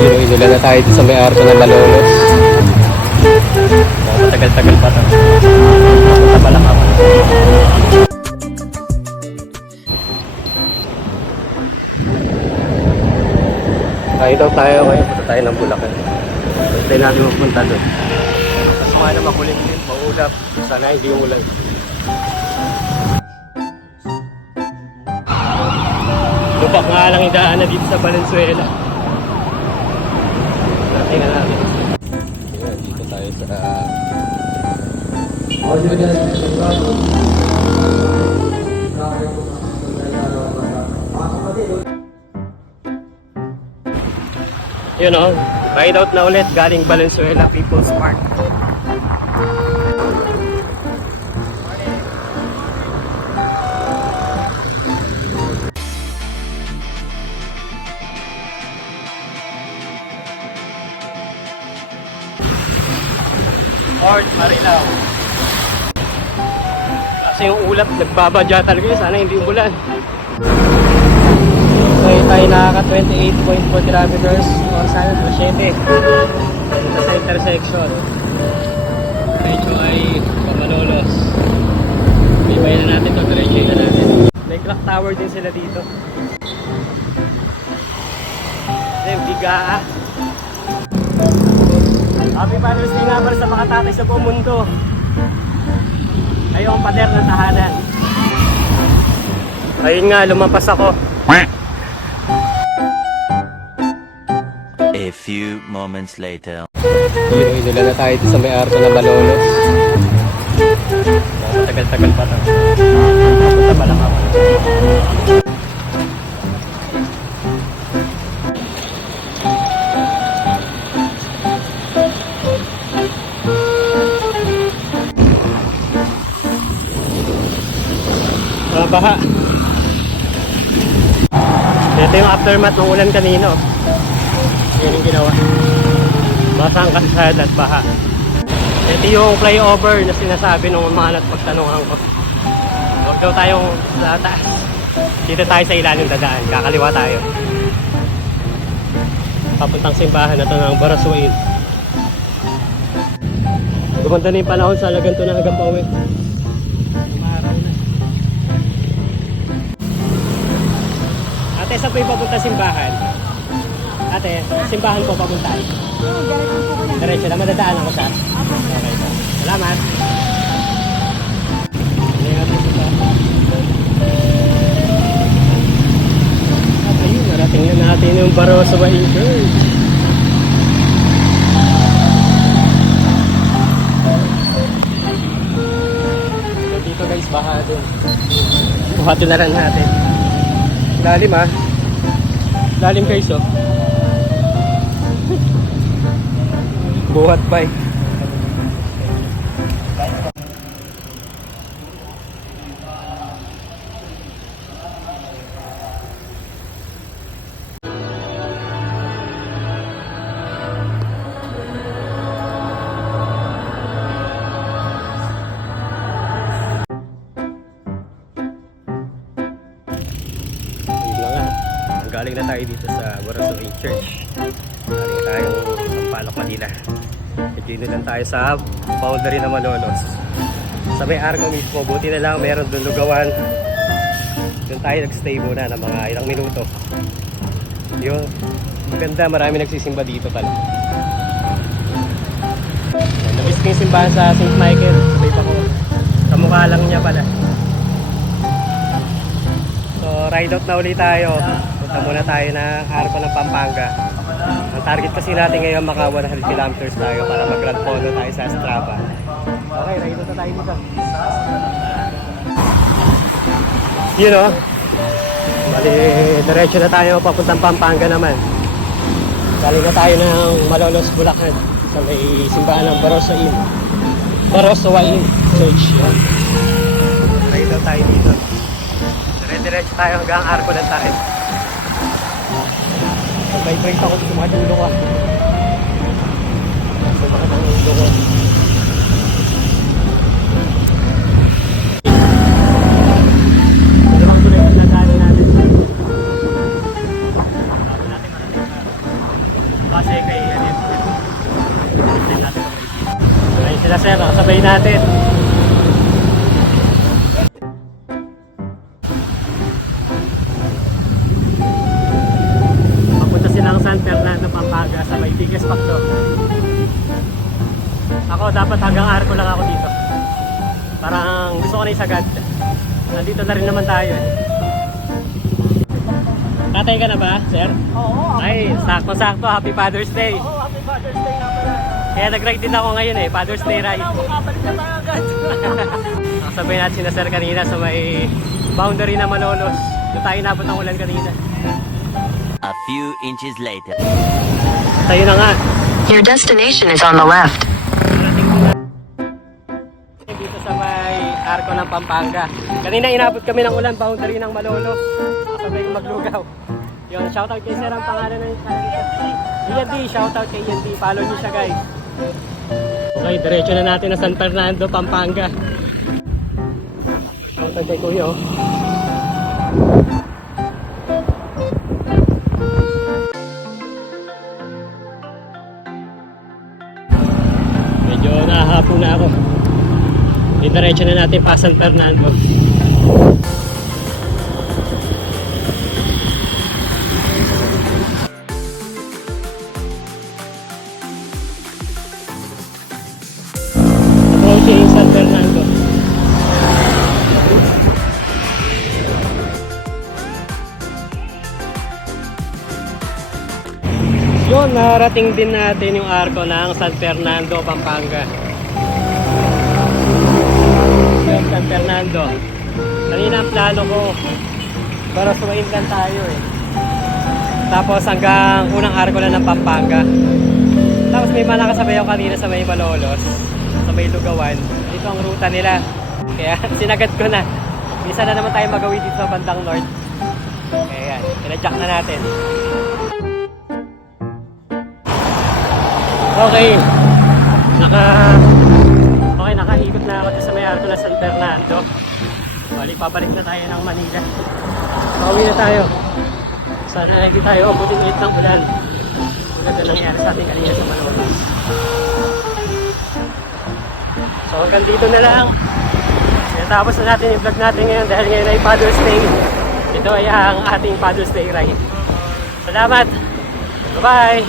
Inulan na tayo sa may arko ng Malolos. Matagal-tagal pa ito. Punta pa lang ako. Kain daw tayo ngayon. Punta tayo ng Bulacan. Punta natin magpunta doon. Mas mga na makulit din. Maulap. Sana hindi umulan. Lupak nga lang yung daan na dito sa Valenzuela. Tingnan natin. Ayan, dito tayo sa... Yun o, ride out na ulit galing Valenzuela People's Park. Port Marilao. Kasi yung ulap nagbabadya talaga yun. Sana hindi umulan. Okay, tayo nakaka 28.4 kilometers or sana 7 dito sa intersection. Medyo ay Malolos. Ibayin na natin ito. Diretso na natin. May clock tower din sila dito. Then Bigaa. Happy Father's Day nga para sa mga tatay sa buong mundo. Kayo ang pader ng tahanan. Ayun nga, lumampas ako. A few moments later. Inulan na tayo sa may arko ng Malolos. Matagal-tagal pa ito. Punta pa lang ako. Baha. Ito yung aftermath ng ulan kanino. Yan yung ginawa. Basang kalsada at baha. Ito yung flyover na sinasabi ng mga pagtanungan ko. Huwag daw tayong sa taas. Dito tayo sa ilalim dadaan. Kakaliwa tayo. Papuntang simbahan na ito ng Barasuin. Gumanda na yung panahon sa Laganto na hanggang pauwi. Ate, saan po yung papunta simbahan? Ate, simbahan po papunta. Diretso na, madadaanan ko siya. Okay po. Salamat. At ayun, narating na natin yung Barasuin Church. Dito guys, baha din. Buhatin na lang natin. Lalim ah. Lalim guys oh. Buhat pa eh. Galing na tayo dito sa Barasuin Church. Galing tayong Sampaloc, Manila. Dito lang tayo sa boundary ng Malolos. Sa may arko mismo, buti na lang meron doon lugawan. Doon tayo nagstay muna ng mga ilang minuto. Yun, maganda, marami nagsisimba dito pala. Namiss ko yung simbahan sa St. Michael. Sabay pa ko. Kamukha lang niya pala. So, ride out na ulit tayo. Punta muna tayo ng arko ng Pampanga. Ang target kasi natin ngayon maka 100 kilometers tayo para mag-grand photo tayo sa Strava. Okay, ride out na tayo dito. Yun o. Bali, diretso na tayo papuntang Pampanga naman. Galing na tayo ng Malolos, Bulacan. Sa may simbahan ng Barasuin Church. Ride out tayo dito. Diretso tayo hanggang arko na tayo. Pag-break ako dito mga dulo ko. Kasi baka nang dulo ko. Dalawang tulay na daanan natin. Kasi kay ano yun. Ayun sila sir, sabay natin. Papunta silang San Fernando, Pampanga sa may biggest Pacto. Ako dapat hanggang Arco lang ako dito. Parang gusto ko na isagad. Nandito na rin naman tayo eh. Tatay ka na ba, sir? Oo, Ay, sakto-sakto. Happy Father's Day. Happy Father's Day na pala. Kaya nag-ride din ako ngayon eh. Father's Day ride. Makabalik na tayo agad. Nakasabay natin sina sir kanina sa may boundary na Malolos. Doon tayo nabot ng ulan kanina. A few inches later. Tayo na nga. Your destination is on the left. Dito sa may Arco ng Pampanga. Kanina inabot kami ng ulan, boundary ng Malolos. Nakasabay ko maglugaw. Yun, shoutout kay sir ang pangalan ng channel nito. Ian D, shoutout kay Ian D. Follow niyo siya guys. Okay, diretso na natin na San Fernando, Pampanga. Shoutout kay Kuya oh. Medyo nahahapon na ako. Diretso na natin pa San Fernando. Approaching San Fernando. Yun, narating din natin yung arko ng San Fernando, Pampanga. Yung San Fernando. Kanina ang plano ko para suwain lang tayo eh. Tapos hanggang unang arko na ng Pampanga. Tapos may mga nakasabay ako kanina sa may Malolos, sa may Lugawan. Ito ang ruta nila. Kaya sinagad ko na. Isa na naman tayo magawin dito sa bandang north. Kaya yan, pinadyak na natin. Okay. Nakaikot na ako dito sa may arko na San Fernando. Balik, pabalik na tayo ng Manila. Pauwi na tayo. Sana hindi tayo abutin ulit ng ulan. Maganda nangyari sa ating kanina sa Malolos. So hanggang dito na lang. Tapos na natin yung vlog natin ngayon dahil ngayon ay Father's Day. Ito ay ang ating Father's Day ride. Salamat! Bye-bye!